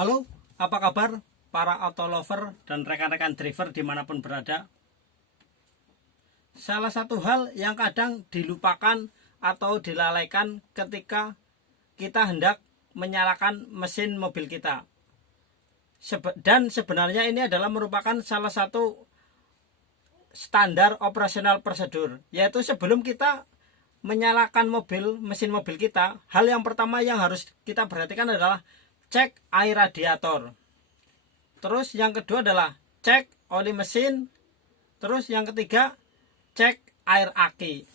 Halo, apa kabar para auto lover dan rekan-rekan driver dimanapun berada? Salah satu hal yang kadang dilupakan atau dilalaikan ketika kita hendak menyalakan mesin mobil kita. Dan sebenarnya ini adalah merupakan salah satu standar operasional prosedur, yaitu sebelum kita menyalakan mesin mobil kita, hal yang pertama yang harus kita perhatikan adalah cek air radiator. Terus yang kedua adalah cek oli mesin. Terus yang ketiga cek air aki.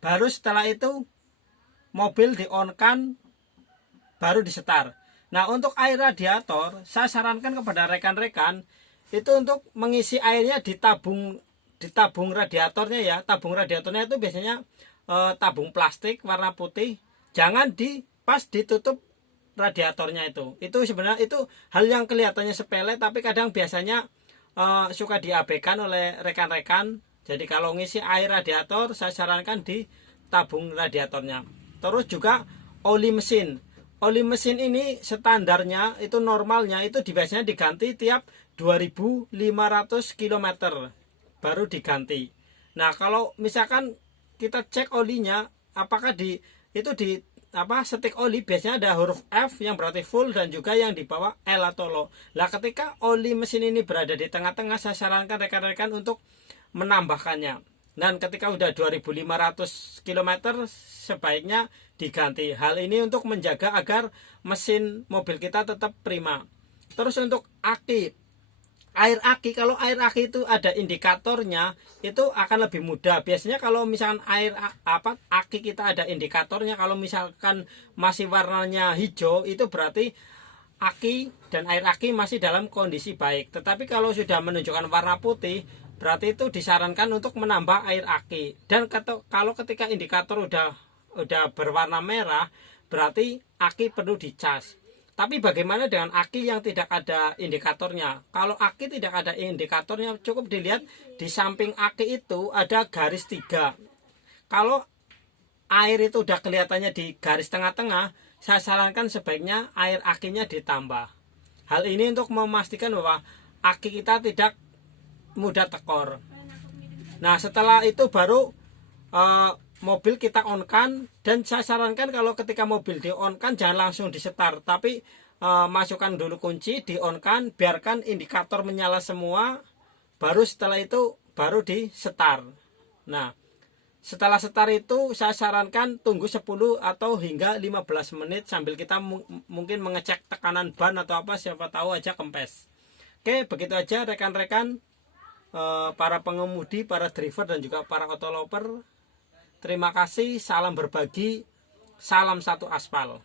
Baru setelah itu mobil di-on-kan, baru disetar. Nah, untuk air radiator saya sarankan kepada rekan-rekan itu untuk mengisi airnya di tabung radiatornya ya. Tabung radiatornya itu biasanya tabung plastik warna putih. Jangan pas ditutup radiatornya itu sebenarnya itu hal yang kelihatannya sepele, tapi kadang biasanya suka diabaikan oleh rekan-rekan. Jadi kalau ngisi air radiator saya sarankan di tabung radiatornya. Terus juga oli mesin ini standarnya itu normalnya itu biasanya diganti tiap 2500 km baru diganti. Nah, kalau misalkan kita cek olinya apakah setik oli biasanya ada huruf F yang berarti full dan juga yang di bawah L atau low. Nah, ketika oli mesin ini berada di tengah-tengah, saya sarankan rekan-rekan untuk menambahkannya. Dan ketika udah 2500 km sebaiknya diganti. Hal ini untuk menjaga agar mesin mobil kita tetap prima. Terus untuk air aki, kalau air aki itu ada indikatornya, itu akan lebih mudah. Biasanya kalau misalkan aki kita ada indikatornya, kalau misalkan masih warnanya hijau, itu berarti aki dan air aki masih dalam kondisi baik. Tetapi kalau sudah menunjukkan warna putih, berarti itu disarankan untuk menambah air aki. Dan kalau ketika indikator udah berwarna merah, berarti aki perlu dicas. Tapi bagaimana dengan aki yang tidak ada indikatornya? Kalau aki tidak ada indikatornya, cukup dilihat di samping aki itu ada garis 3. Kalau air itu udah kelihatannya di garis tengah-tengah, saya sarankan sebaiknya air akinya ditambah. Hal ini untuk memastikan bahwa aki kita tidak mudah tekor. Nah, setelah itu baru mobil kita on-kan, dan saya sarankan kalau ketika mobil di-on-kan jangan langsung disetar, tapi masukkan dulu kunci, di-on-kan, biarkan indikator menyala semua, baru setelah itu baru disetar. Nah, setelah setar itu saya sarankan tunggu 10 atau hingga 15 menit sambil kita mungkin mengecek tekanan ban atau apa, siapa tahu aja kempes. Oke, begitu aja rekan-rekan, para pengemudi, para driver dan juga para autolover. Terima kasih, salam berbagi, salam satu aspal.